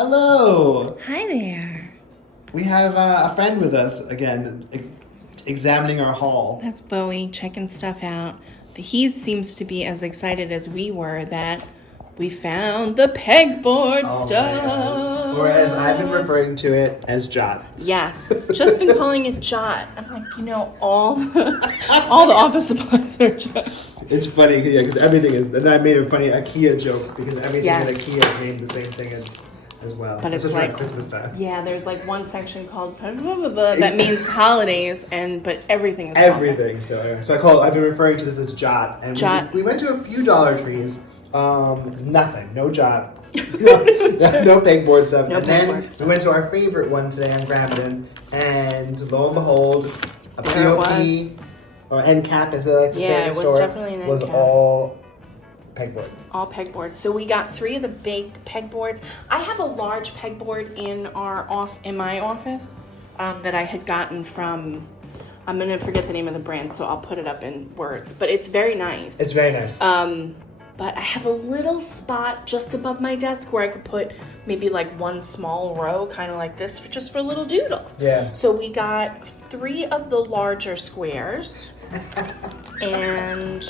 Hello! Hi there. We have a friend with us again, examining our haul. That's Bowie checking stuff out. He seems to be as excited as we were that we found the pegboard stuff. Or as I've been referring to it as Jot. Yes, just been calling it Jot. I'm like, all the office supplies are Jot. It's funny, yeah, because everything is, and I made a funny IKEA joke because everything Yes. in IKEA is named the same thing as well. But it's just like around Christmas time. Yeah, there's like one section called that means holidays, but everything is Everything. I've been referring to this as Jot. And Jot. We went to a few Dollar Trees. Nothing. No Jot. no pegboard stuff. No and then pegboard stuff. we went to our favorite one today on Grafton, and lo and behold, a There it POP was. or end cap, as they like to say Yeah, in it the was store, definitely an end was cap. all pegboard. All pegboards. So we got 3 of the big pegboards. I have a large pegboard in my office that I had gotten from. I'm gonna forget the name of the brand, so I'll put it up in words. But it's very nice. It's very nice. But I have a little spot just above my desk where I could put maybe like one small row, kind of like this, just for little doodles. Yeah. So we got 3 of the larger squares and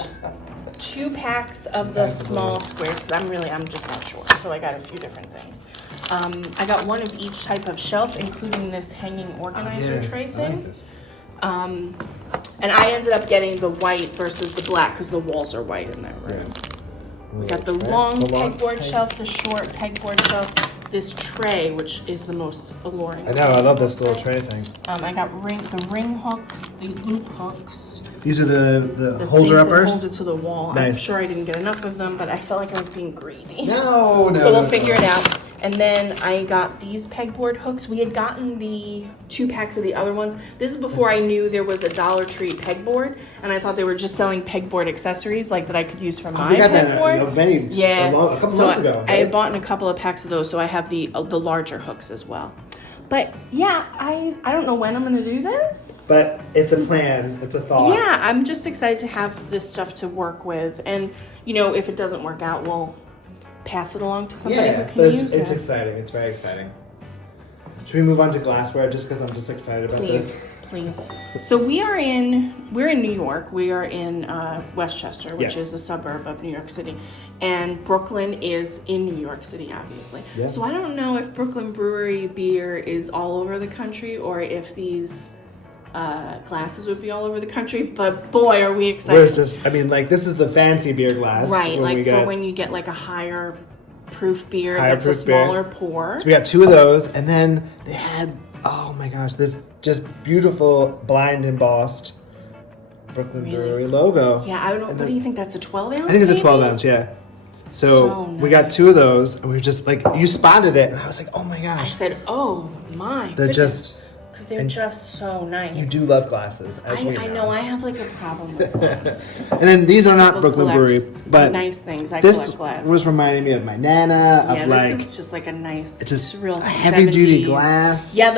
2 packs of the small squares, because I'm just not sure. So I got a few different things. I got one of each type of shelf, including this hanging organizer tray thing. I like this. And I ended up getting the white versus the black because the walls are white in that room. Yeah. We got the long pegboard shelf, the short pegboard shelf, this tray, which is the most alluring. I know, I love this little tray thing. I got the ring hooks, the loop hooks. These are the The holder things that uppers. hold it to the wall. I'm Nice. sure I didn't get enough of them, but I felt like I was being greedy. No. So we'll figure it out. And then I got these pegboard hooks. We had gotten the 2 packs of the other ones. This is before I knew there was a Dollar Tree pegboard, and I thought they were just selling pegboard accessories like that I could use for my We got pegboard. that a couple months ago. I had bought in a couple of packs of those, so I have the larger hooks as well. But yeah, I don't know when I'm gonna do this. But it's a plan. It's a thought. Yeah, I'm just excited to have this stuff to work with, and if it doesn't work out, we'll pass it along to somebody who can use it's it. exciting. It's very exciting. Should we move on to glassware just because I'm just excited about this? Please. So we're in New York. We are in Westchester, which is a suburb of New York City, and Brooklyn is in New York City, obviously. Yeah. So I don't know if Brooklyn Brewery beer is all over the country or if these glasses would be all over the country, but boy, are we excited. Where's this? This is the fancy beer glass. Right, when you get like a higher proof beer Higher that's a proof beer. smaller pour. So we got 2 of those, and then they had, oh my gosh, this just beautiful blind embossed Brooklyn Brewery logo. Yeah, I don't know. What do you think? That's a 12 ounce? I think it's a maybe? 12 ounce, yeah. So nice. we got 2 of those, and we were just like, you spotted it, and I was like, oh my I gosh. said, oh my They're goodness. just, Because they're just so nice. you do love glasses, as we know. I know, I have like a problem with glasses. And then these are not People Brooklyn collect Brewery, but nice things. I this collect glasses. was reminding me of my Nana, Yeah, of like, this is just like a nice, it's just real a heavy duty 70s. glass. Yeah,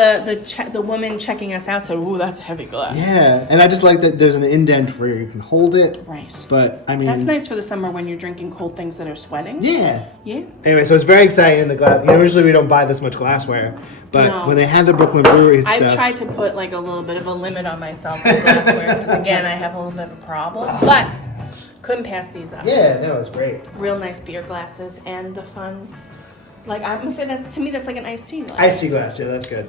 the woman checking us out said, ooh, that's a heavy glass. Yeah, and I just like that there's an indent where you can hold it. Right. But I mean, That's nice for the summer when you're drinking cold things that are sweating. Yeah. Yeah. Anyway, so it's very exciting in the glass. Usually we don't buy this much glassware, but No. when they had the Brooklyn Brewery stuff, I've tried to put like a little bit of a limit on myself with glassware because again, I have a little bit of a problem, but couldn't pass these up. Yeah, no, it's great. Real nice beer glasses and the fun. Like I'm gonna say that's like an iced tea glass. Iced tea glass, yeah, that's good.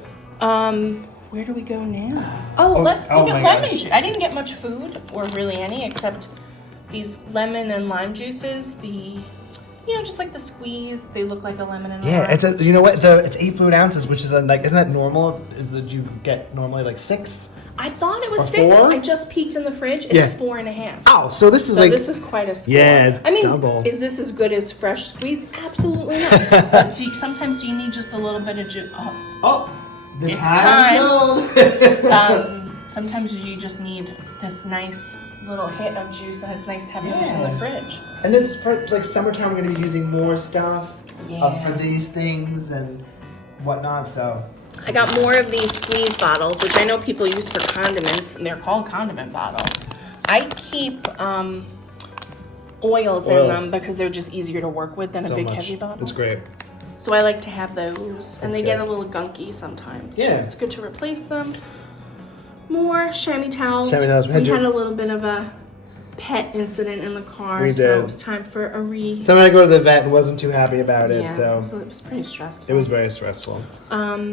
Where do we go now? Oh, let's look at lemon juice. I didn't get much food or really any except these lemon and lime juices. Just like the squeeze. They look like a lemon and a lime. It's it's 8 fluid ounces, which is isn't that normal? Is that you get normally like 6? I thought it was Or 6. 4? I just peeked in the fridge. It's Yeah. 4.5. Oh, so this is So this is quite a score. Yeah, I mean, double. is this as good as fresh squeezed? Absolutely not. Sometimes you need just a little bit of juice. Oh, the It's time. Sometimes you just need this nice little hit of juice, and it's nice to have it in the fridge. And it's for like summertime. We're gonna be using more stuff Yeah. for these things and whatnot. So I got more of these squeeze bottles, which I know people use for condiments, and they're called condiment bottles. I keep oils in them because they're just easier to work with than a big heavy bottle. It's great. So I like to have those, and they get good. a little gunky sometimes. Yeah. So it's good to replace them. More chamois towels. Chamois towels. We had a little bit of a pet incident in the car, We so did. it was time for a Somebody go to the vet and wasn't too happy about it, yeah, so it was pretty stressful. it was very stressful.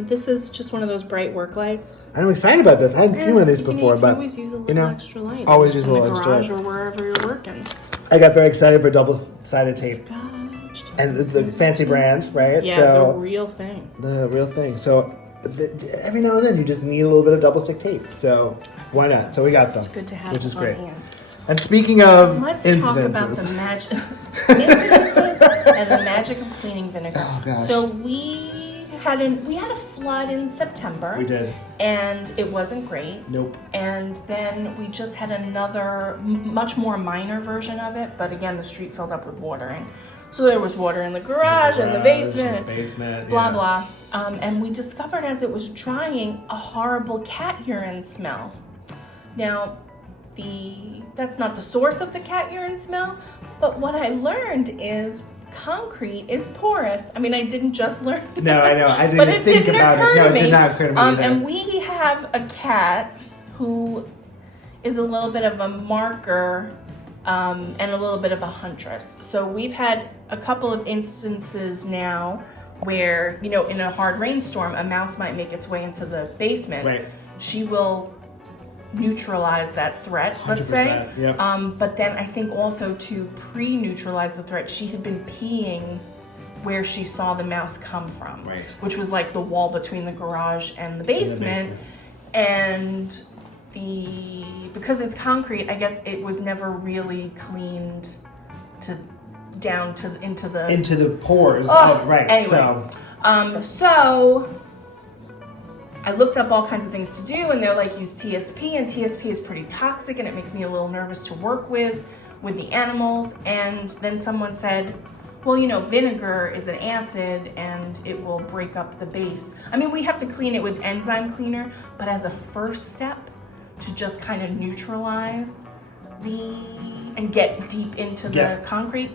This is just one of those bright work lights. I'm excited about this. I hadn't seen one of these before, you can but always use a little extra light. always use a in little the extra garage light. or wherever you're working. I got very excited for double-sided tape. Scotch tape. And it's the fancy brand, right? Yeah, so, the real thing. The real thing. So every now and then you just need a little bit of double stick tape. So why not? So we got some. It's good to have which is on great. hand. And speaking of Let's incidences. talk about the magic incidences and the magic of cleaning vinegar. Oh, gosh. So we had a flood in September. We did. And it wasn't great. Nope. And then we just had another much more minor version of it, but again the street filled up with watering. So there was water in the garage and the basement, blah blah. And we discovered as it was drying a horrible cat urine smell. Now, that's not the source of the cat urine smell, but what I learned is concrete is porous. I mean, I didn't just learn that. No, I know. I didn't but it think didn't about occur it. No, to it me. did not occur to me either. And we have a cat who is a little bit of a marker and a little bit of a huntress. So we've had a couple of instances now where, in a hard rainstorm, a mouse might make its way into the basement. Right. She will neutralize that threat, let's say. Yep. But then I think also to pre-neutralize the threat, she had been peeing where she saw the mouse come from, Right. which was like the wall between the garage and the basement. And because it's concrete, I guess it was never really cleaned into the pores. Oh, right. anyway. So I looked up all kinds of things to do, and they're like, use TSP, and TSP is pretty toxic, and it makes me a little nervous to work with the animals. And then someone said, well, vinegar is an acid, and it will break up the base. I mean, we have to clean it with enzyme cleaner, but as a first step to just kind of neutralize and get deep into the concrete,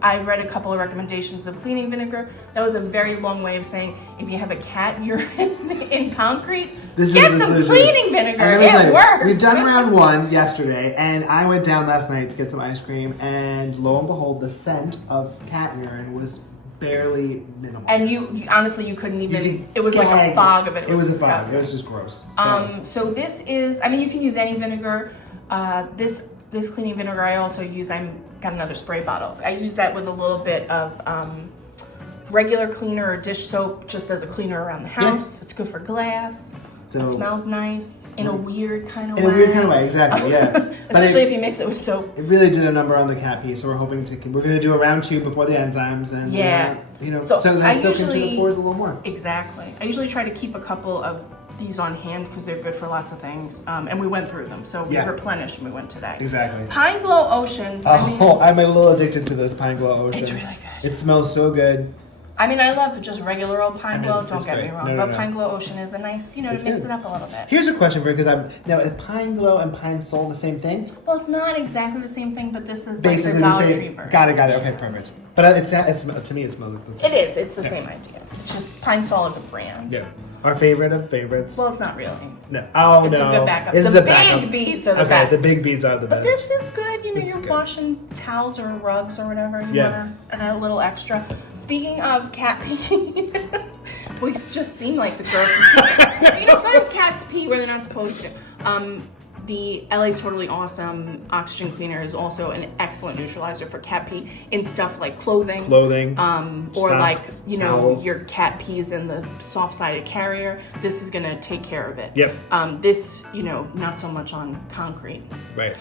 I read a couple of recommendations of cleaning vinegar. That was a very long way of saying, if you have a cat urine in concrete, get some cleaning vinegar. It works. We've done round 1 yesterday, and I went down last night to get some ice cream, and lo and behold, the scent of cat urine was barely minimal. And you honestly, you couldn't even, it was like a fog of it. It was a fog. disgusting. It was just gross. So this is, I mean, you can use any vinegar. This cleaning vinegar I also use, got another spray bottle. I use that with a little bit of regular cleaner or dish soap just as a cleaner around the house. Yeah. It's good for glass. So it smells nice in a weird kind of way. In a weird kind of way, exactly, yeah. Especially if you mix it with soap. It really did a number on the cat pee, so we're hoping we're going to do a round 2 before the enzymes, and so that soak into the pores a little more. Exactly. I usually try to keep a couple of these on hand because they're good for lots of things. And we went through them, so we replenished and we went today. Exactly. Pine Glow Ocean. I'm a little addicted to this Pine Glow Ocean. It's really good. It smells so good. I mean, I love just regular old Pine Glow, don't get me wrong, but No. Pine Glow Ocean is a nice, to mix it up a little bit. Here's a question for you, because is Pine Glow and Pine Sol the same thing? Well, it's not exactly the same thing, but this is basically like the the Dollar same. Tree version. Got it. Okay, perfect. But to me, it smells like the same. It is. It's the same idea. It's just Pine Sol is a brand. Yeah. Our favorite of favorites. Well, it's not really. No. Oh, it's no. a good backup. This is the a backup. big beads are the best. The big beads are the best. But this is good. You're good. washing towels or rugs or whatever. You want to add a little extra. Speaking of cat pee, we just seem like the grossest people. Sometimes cats pee where they're not supposed to. The LA's Totally Awesome oxygen cleaner is also an excellent neutralizer for cat pee in stuff like clothing, or socks, like towels. Your cat pees in the soft-sided carrier. This is gonna take care of it. Yep. This not so much on concrete. Right.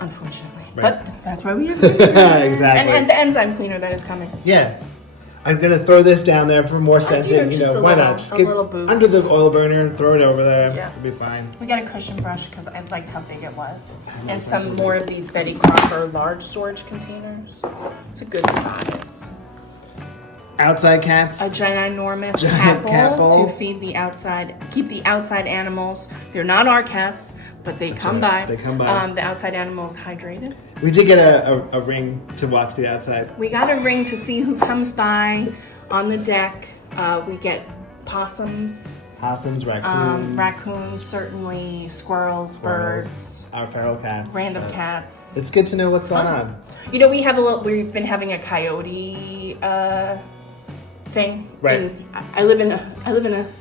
Unfortunately, right. But that's why we have exactly. And the enzyme cleaner that is coming. Yeah. I'm gonna throw this down there for more scenting. Why not? Just a get little boost. under this oil burner and throw it over there. Yeah. It'll be fine. We got a cushion brush because I liked how big it was, and some more of these Betty Crocker large storage containers. It's a good size. Outside cats. A ginormous Giant cat bowl to feed the outside, keep the outside animals. They're not our cats, but they come by. They come by. The outside animals hydrated. We did get a ring to watch the outside. We got a ring to see who comes by. On the deck, we get possums, Possums, raccoons, certainly squirrels, birds, our feral cats, random cats. It's good to know what's going on. You know, we've been having a coyote thing. Right. I live in a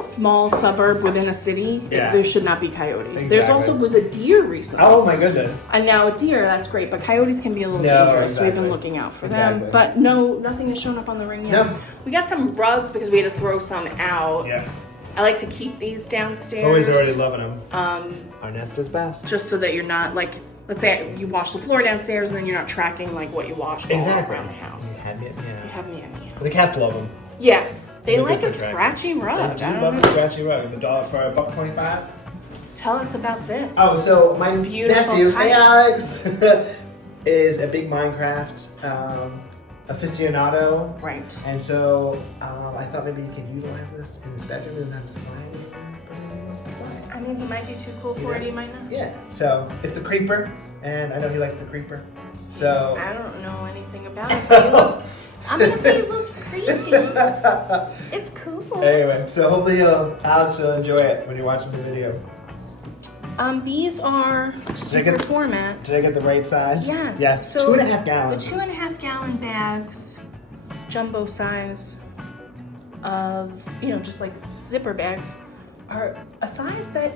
small suburb within a city. Yeah. There should not be coyotes. Exactly. There's also was a deer recently. Oh my goodness. And now a deer, that's great, but coyotes can be a little dangerous. So we've been looking out for them. But no, nothing has shown up on the ring yet. No. We got some rugs because we had to throw some out. Yeah. I like to keep these downstairs. Always already loving them. Our nest is best. Just so that you're not like, let's say you wash the floor downstairs and then you're not tracking like what you washed all around the house. You had me at meow. You have me at me. The cats love them. Yeah. They They're like good a for tracking. scratchy rug. They I do don't love know. a scratchy rug. The dollar for $1.25. Tell us about this. Oh, so my Beautiful nephew, kite. hey Alex, is a big Minecraft aficionado. Right. And so I thought maybe he could utilize this in his bedroom and not have to fly anymore, but he wants to fly. I mean, he might be too cool for it, he might not. Yeah, so it's the creeper, and I know he likes the creeper. So I don't know anything about it. I'm gonna say it looks creepy. It's cool. Anyway, so hopefully Alex will enjoy it when you're watching the video. These are super format. Did I get the right size? Yes. Yes. So 2.5 gallons. The 2.5 gallon bags, jumbo size of, just like zipper bags, are a size that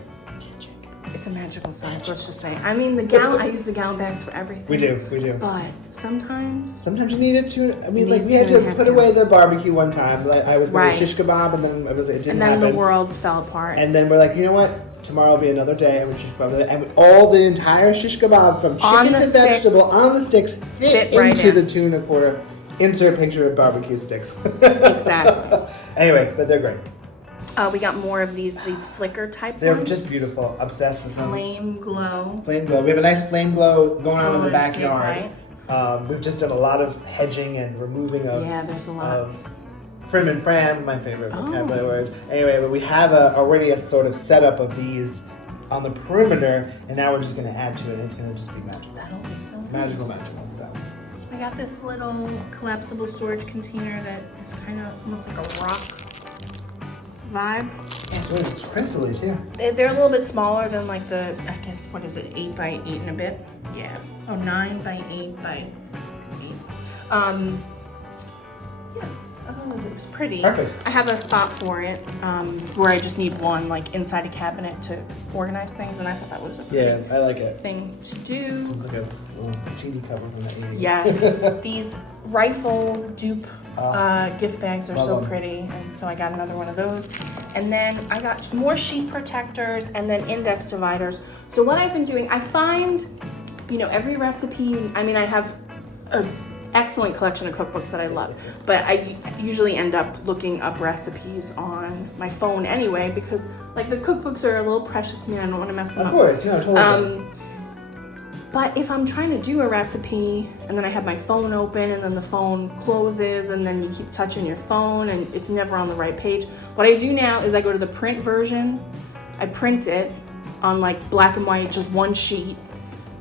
it's a magical size. Let's just say. I mean, I use the gallon bags for everything. We do. But sometimes you need it to. I mean, You like need we had to 2.5 put away gallons. the barbecue one time. Like I was going Right. to shish kebab, and then it didn't and then happen. the world fell apart. And then we're like, you know what? Tomorrow will be another day, and we shish kebab, and all the entire shish kebab from On chicken the to sticks. vegetable on the sticks fit right into in. the 2.25. Insert picture of barbecue sticks. Exactly. Anyway, but they're great. We got more of these flicker type They're ones. just beautiful. Obsessed with them. Flame glow. Flame glow. We have a nice flame glow going on in the Solar backyard. snake We've just done a lot of hedging and removing of Yeah, there's a lot. of frim and fram, my favorite Oh. vocabulary words. Anyway, but we have already a sort of setup of these on the perimeter, and now we're just going to add to it, and it's going to just be magical. That'll be so nice. Magical. So I got this little collapsible storage container that is kind of almost like a rock vibe. it's crystally too. They're a little bit smaller than like the, I guess, what is it, 8 by 8 and a bit? Yeah. Oh, 9 by 8 by 8. Yeah, I thought it was pretty. Perfect. I have a spot for it where I just need one like inside a cabinet to organize things, and I thought that was a pretty Yeah, I like it. thing to do. It's like a little CD cover from the 80s. Yes, these rifle dupe gift bags are Love so 'em. pretty, and so I got another one of those. And then I got more sheet protectors and then index dividers. So what I've been doing, I find, every recipe, I have an excellent collection of cookbooks that I love, but I usually end up looking up recipes on my phone anyway, because like the cookbooks are a little precious to me and I don't want to mess them Of up. course, no, totally. But if I'm trying to do a recipe and then I have my phone open and then the phone closes and then you keep touching your phone and it's never on the right page, what I do now is I go to the print version, I print it on like black and white, just one sheet,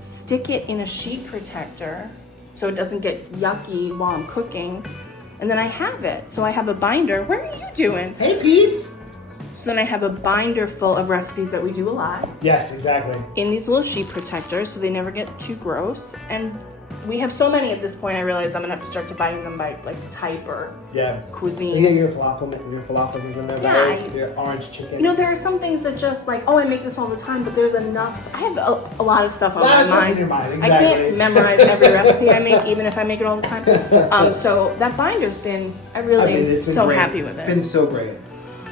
stick it in a sheet protector so it doesn't get yucky while I'm cooking, and then I have it. So I have a binder. What are you doing? Hey, Pete. So then I have a binder full of recipes that we do a lot Yes, exactly. in these little sheet protectors so they never get too gross. And we have so many at this point, I realize I'm gonna have to start dividing them by like type or Yeah. cuisine. You get your falafels is in there, Yeah, right? Your orange chicken. There are some things that just like, I make this all the time, but there's enough. I have a lot of stuff on Lot my of stuff in mind. your mind, I exactly. can't memorize every recipe I make, even if I make it all the time. So that binder's been, I'm it's been so great. happy with It's been it. so great.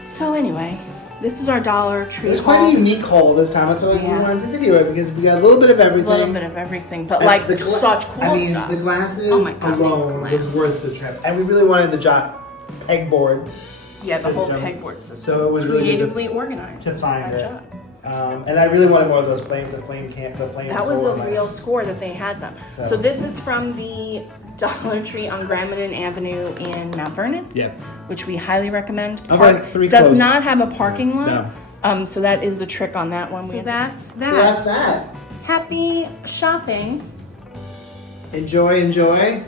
So anyway, this is our Dollar Tree It was quite haul. a unique haul this time. That's why we Yeah. wanted to video it, because we got a little bit of A everything. little bit of everything, but And like the such cool stuff. the glasses Oh my God, these alone was glasses. worth the trip. And we really wanted the pegboard Yeah, the whole system. pegboard system. So it was really good creatively organized. to find Good it. job. And I really wanted more of those flame That was a solar real lights. score that they had them. So- So this is from the Dollar Tree on Gramiton Avenue in Mount Vernon, Yeah. which we highly recommend. Okay, 3 does close. not have a parking lot. No. So that is the trick on that one. That's that. So that's that. Happy shopping. Enjoy.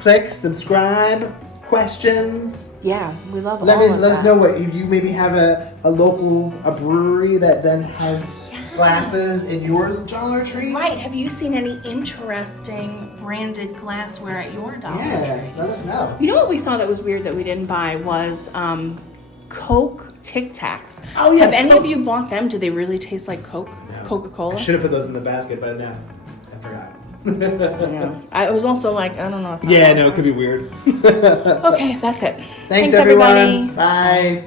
Click, subscribe, questions. Yeah, we love Let all of us that. know what you maybe have a brewery that then has glasses in your Dollar Tree. Right. Have you seen any interesting branded glassware at your Dollar Tree? Yeah, let us know. You know what we saw that was weird that we didn't buy was Coke Tic Tacs. Oh, yeah, Have any Coke. of you bought them? Do they really taste like Coke? No. Coca-Cola? I should have put those in the basket, but no, I forgot. No. I was also like, I don't know if I Yeah, want no, it one. could be weird. Okay, that's it. Thanks everybody. everyone. Bye.